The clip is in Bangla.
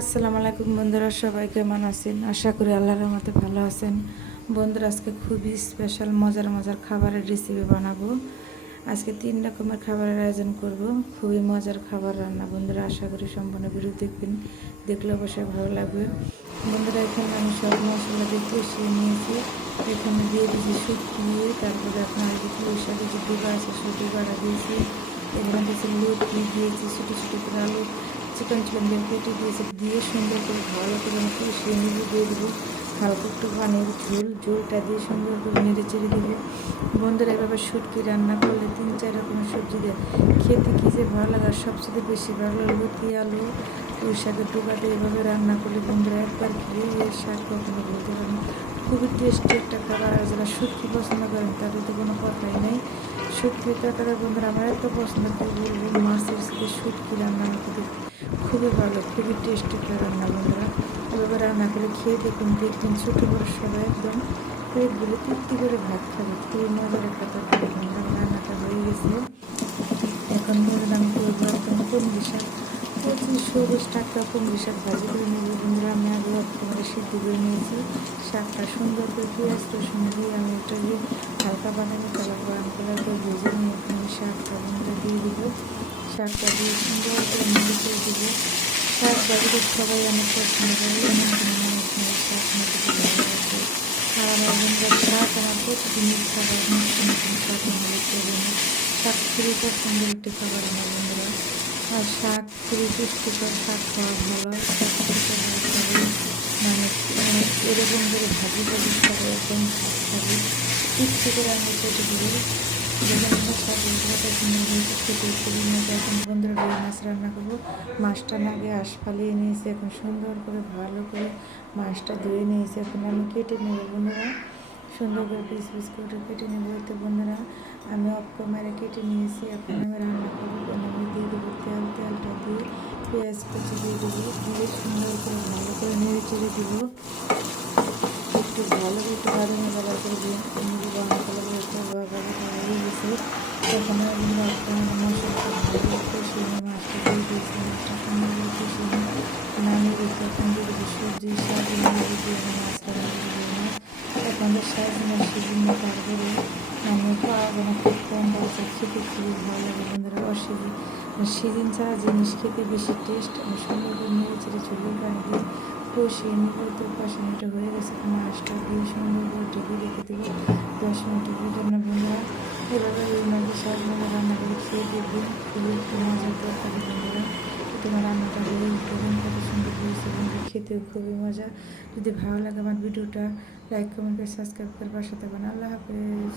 আসসালামু আলাইকুম বন্ধুরা, সবাই কেমন আছেন? আশা করি আল্লাহর রহমতে ভালো আছেন। বন্ধুরা, আজকে খুবই স্পেশাল মজার মজার খাবারের রেসিপি বানাবো। আজকে 3 রকমের খাবারের আয়োজন করব। খুবই মজার খাবার রান্না। বন্ধুরা, আশা করি সম্পূর্ণ ভিডিও দেখবেন, দেখলে অবশ্যই ভালো লাগবে। বন্ধুরা, এখানে আমি সব মশলা দিয়ে কষিয়ে নিয়েছি। এখানে দিয়ে দিয়েছি শুটকি, তারপরে আপনার যে পুঁই শাকের যে ডুবা আছে সেই ডুবাটা দিয়েছি। এখানে দিয়েছি লুচি, দিয়েছি ছোটো ছোটো করে আলু চিকেন দিয়ে কেটে দিয়েছি, দিয়ে সুন্দর করে ভালো করে আমি কষিয়ে নিয়ে দিয়ে দেবো হালকা একটু পানির ঝোলটা দিয়ে সুন্দর করে নেড়ে চেড়ে দেবে। বন্ধুরা, এভাবে শুটকি রান্না করলে 3-4 রকমের সবজি দিয়ে খেতে কী যে ভালো লাগে। আর সবচেয়ে বেশি ভালো লাগে লতি আলু পুঁই শাকের ডুবাতে এভাবে রান্না করলে বন্ধুরা একবার খেয়ে এর স্বাদ কখনো বলতে পারেন। খুবই টেস্টি একটা খাবার। আর যারা শুটকি পছন্দ করেন তাদের তো কোনো কথাই নেই। শুটকি তরকারি বন্ধুরা আমার এত পছন্দ, বলবো মাছের সাথে শুটকি রান্না আমাকে খুবই ভালো, খুবই টেস্টি একটা রান্না। বন্ধুরা, এভাবে রান্না করে খেয়ে দেখবেন ছোটো বড় সবাই একদম পেট ভরে তৃপ্তি করে ভাত খাবে। খুবই মজার একটা তরকারি। বন্ধুরা, রান্নাটা হয়ে গেছে। এখন ধরুন আমি করবো একদম কুমড়ি শাক, 25-20 টাকা কুমড়ি শাক ভাজি করে নেব। বন্ধুরা, আমি আগে তোমার সিদ্ধ করে নিয়েছি শাকটা সুন্দর করে পেঁয়াজ রসুন দিয়ে আমি একটা হালকা বাদামি কালার ব্রাউন কালার করে ভেজে নিয়ে এখানে শাকটা বন্ধুরা দিয়ে দিব। শাকটা দিয়ে সুন্দর করে নেড়ে করে দেবো। শাক বাড়িতে সবাই অনেক পছন্দ করে, অনেক শাক নিতে ভালো লাগে। আর আমার বন্ধুরা, শাক আমার প্রতিদিনের খাবার, নতুন নতুন শাক নাহলে চলে না। শাক খুবই পছন্দের একটি খাবার আমার বন্ধুরা। আর শাক খুবই পুষ্টিকর, শাক খাওয়া ভালো। শাক খেতে মানে এরকম করে ভাজি ভাজি খাবে, একদম খাবে ইচ্ছে করে আমি কেটে দেবো। যখন আমার শাক খেতে খুবই মজা। এখন বন্ধুরা রুই মাছ রান্না করবো। মাছটা আগে ফালিয়ে নিয়েছি, এখন সুন্দর করে ভালো করে মাছটা ধুয়ে নিয়েছি। এখন আমি কেটে নেবো বন্ধুরা, সুন্দর করে পিস পিস করে কেটে নেবো। তো বন্ধুরা, আমি মেরে কেটে নিয়েছি। এখন আমি রান্না করবো। আমি দিয়ে দেবো তেলটা দিয়ে পেঁয়াজ কুচি দিয়ে দেবো, দিয়ে সুন্দর করে ভালো করে নেড়ে চেড়ে দেবো। একটু ভালো করে একটু বাদামি কালার করে দিয়ে বাদামি কালার একটু হয়ে গেছে। তখন আমি মশলাটা ভালো কষিয়ে নিয়ে মাছটা দিয়ে দিয়েছি। মাছটা সুন্দর করে কষিয়ে নিয়ে নামিয়ে রেখে এখন দিয়ে দেবো সবজি শাক দিয়ে মাছ রান্না দিয়ে মাছ এখন সাজনা সিজিয়ে তারপরে আমি পাবো না, খুব কম আছে, খেতে খুবই ভালো লাগে। বন্ধুরা, সিজন ছাড়া জিনিস খেতে বেশি টেস্ট। আমি সুন্দর করে নেড়ে চেড়ে ঝোলের পানি দিয়ে কষিয়ে নিয়ে তো 5 মিনিট হয়ে গেছে। মাছটা দিয়ে সুন্দর করে ঢেকে রেখে দেবো 10 মিনিটের জন্য। বন্ধুরা, এভাবে এই মাঝে সাজনা রান্না করে খেয়ে দেখবেন, খুবই একটু মজার তরকারি। বন্ধুরা, তোমার রান্নাটা হয়ে দেখবেন কত সুন্দর হয়েছে। বন্ধুরা, খেতেও খুবই মজা। যদি ভালো লাগে আমার ভিডিওটা লাইক কমেন্ট করে সাবস্ক্রাইব করে পাশে থাকবেন। আল্লাহ হাফেজ।